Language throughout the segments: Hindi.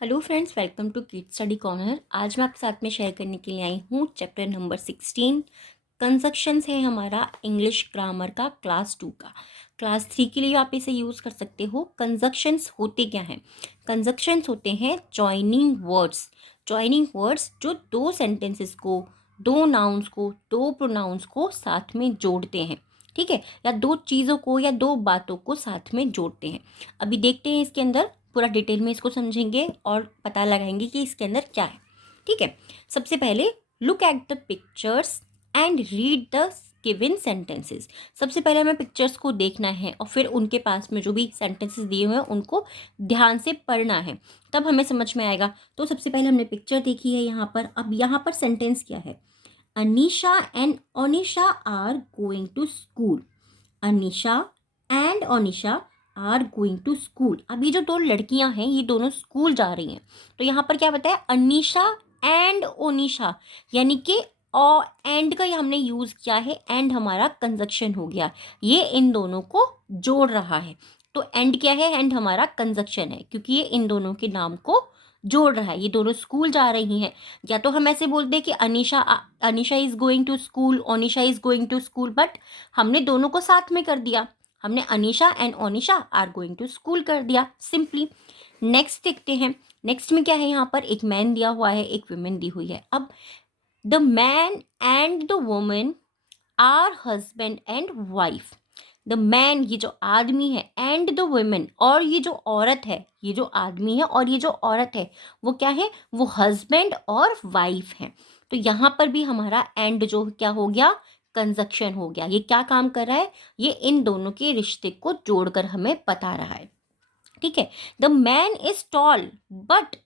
Hello friends, welcome to kid study corner. आज मैं आपके साथ में शेयर करने के लिए आई हूँ चैप्टर नंबर 16। कंजक्शंस है हमारा इंग्लिश ग्रामर का क्लास 2 का। क्लास 3 के लिए आप इसे यूज़ कर सकते हो। कंजक्शंस होते क्या हैं? कंजक्शंस होते हैं जॉइनिंग वर्ड्स। जॉइनिंग वर्ड्स जो दो सेंटेंसेस को, दो नाउन्स को, दो प्रोनाउंस को साथ में जोड़ते हैं। ठीक है, या दो चीज़ों को या दो बातों को साथ में जोड़ते हैं। अभी देखते हैं इसके अंदर पूरा डिटेल में इसको समझेंगे और पता लगाएंगे कि इसके अंदर क्या है। ठीक है, सबसे पहले look at the pictures and read the given sentences. सबसे पहले हमें पिक्चर्स को देखना है और फिर उनके पास में जो भी सेंटेंसेस दिए हुए हैं उनको ध्यान से पढ़ना है, तब हमें समझ में आएगा। तो सबसे पहले हमने पिक्चर देखी है यहाँ पर। अब यहाँ पर सेंटेंस क्या है? Anisha and Onisha are going to school. Anisha and Onisha are going to school. अब ये जो दो लड़कियां हैं ये दोनों स्कूल जा रही हैं। तो यहाँ पर क्या बताया? अनीशा एंड ओनिशा, यानी कि और एंड का ये हमने यूज किया है। एंड हमारा कंजक्शन हो गया, ये इन दोनों को जोड़ रहा है। तो एंड क्या है? एंड हमारा कंजक्शन है, क्योंकि ये इन दोनों के नाम को जोड़ रहा है। ये दोनों स्कूल जा रही हैं। या तो हम ऐसे बोलते हैं कि Anisha is going to school, Onisha is going to school, but हमने दोनों को साथ में कर दिया। हमने Anisha and Onisha are going to school कर दिया सिंपली। नेक्स्ट देखते हैं। नेक्स्ट में क्या है? यहाँ पर एक मैन दिया हुआ है, एक वुमेन दी हुई है। अब the man and the woman are husband and wife. The man, ये जो आदमी है, एंड द वुमेन, और ये जो औरत है, ये जो आदमी है और ये जो औरत है, वो क्या है? वो हस्बैंड और वाइफ है। तो यहाँ पर भी हमारा एंड जो क्या हो गया? कंजक्शन हो गया। ये क्या काम कर रहा है? ये इन दोनों के रिश्ते को जोड़कर हमें बता रहा है। ठीक है, the man is tall but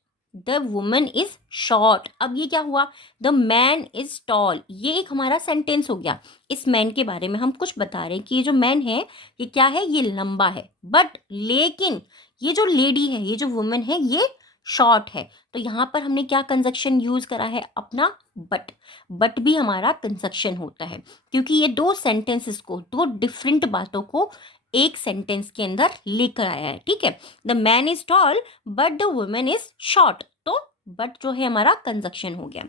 the woman is short. अब ये क्या हुआ? द मैन इज टॉल, ये एक हमारा सेंटेंस हो गया। इस मैन के बारे में हम कुछ बता रहे हैं कि ये जो मैन है ये क्या है? ये लंबा है। बट लेकिन ये जो लेडी है, ये जो वुमन है, ये शॉर्ट है। तो यहाँ पर हमने क्या कंजक्शन यूज करा है? अपना बट। बट भी हमारा कंजक्शन होता है, क्योंकि ये दो सेंटेंसेस को, दो डिफरेंट बातों को एक सेंटेंस के अंदर लेकर आया है। ठीक है, the man is tall but the women is short. तो बट जो है हमारा कंजक्शन हो गया।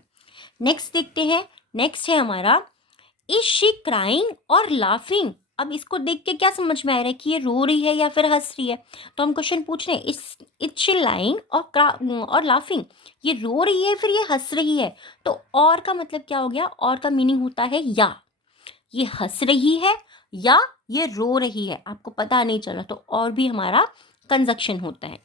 नेक्स्ट देखते हैं। नेक्स्ट है हमारा इज शी क्राइंग और लाफिंग। अब इसको देख के क्या समझ में आ रहा है कि ये रो रही है या फिर हंस रही है? तो हम क्वेश्चन पूछ रहे हैं, इज शी लाइंग और लाफिंग। ये रो रही है फिर ये हंस रही है। तो और का मतलब क्या हो गया? और का मीनिंग होता है या। ये हंस रही है या ये रो रही है, आपको पता नहीं चला, तो और भी हमारा कंजक्शन होता है।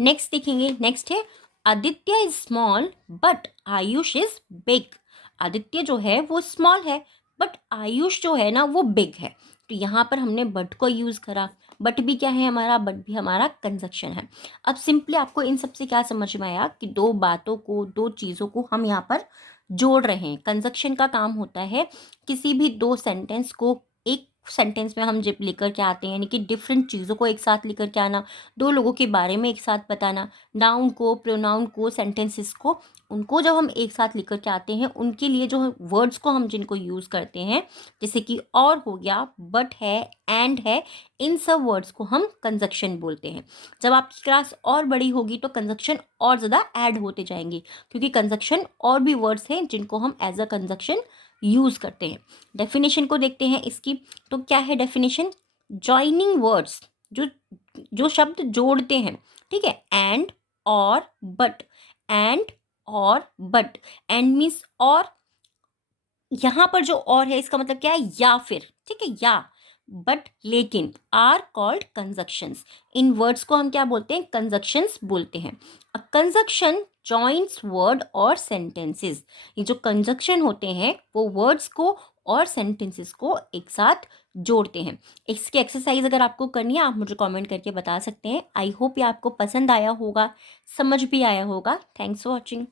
नेक्स्ट देखेंगे। नेक्स्ट है Aditya is small but Ayush is big. Aditya जो है वो स्मॉल है, बट आयुष जो है ना वो बिग है। तो यहाँ पर हमने बट को यूज करा। बट भी क्या है हमारा? बट भी हमारा कंजक्शन है। अब सिंपली आपको इन सब से क्या समझ में आया कि दो बातों को, दो चीज़ों को हम यहाँ पर जोड़ रहे हैं। कंजक्शन का काम होता है किसी भी दो सेंटेंस को एक सेंटेंस में हम जब लेकर के आते हैं, यानी कि डिफरेंट चीज़ों को एक साथ लेकर के आना, दो लोगों के बारे में एक साथ बताना, नाउन को, प्रोनाउन को, सेंटेंसेस को, उनको जब हम एक साथ लेकर के आते हैं, उनके लिए जो वर्ड्स को हम जिनको यूज़ करते हैं, जैसे कि और हो गया, बट है, एंड है, इन सब वर्ड्स को हम कंजक्शन बोलते हैं। जब आपकी क्लास और बड़ी होगी तो कंजक्शन और ज़्यादा ऐड होते जाएंगे, क्योंकि कंजक्शन और भी वर्ड्स हैं जिनको हम एज अ कंजक्शन यूज़ करते हैं। डेफिनेशन को देखते हैं इसकी। तो क्या है डेफिनेशन? जॉइनिंग वर्ड्स, जो जो शब्द जोड़ते हैं। ठीक है, एंड और बट। एंड और बट। एंड मीन्स और, यहाँ पर जो और है इसका मतलब क्या है? या फिर। ठीक है, या, बट, लेकिन आर कॉल्ड कंजक्शंस। इन वर्ड्स को हम क्या बोलते हैं? कंजक्शंस बोलते हैं। अ कंजक्शन जॉइंट्स वर्ड और सेंटेंसेस। ये जो कंजक्शन होते हैं वो वर्ड्स को और सेंटेंसेस को एक साथ जोड़ते हैं। इसकी एक्सरसाइज अगर आपको करनी है आप मुझे कमेंट करके बता सकते हैं। आई होप ये आपको पसंद आया होगा, समझ भी आया होगा। Thanks for watching.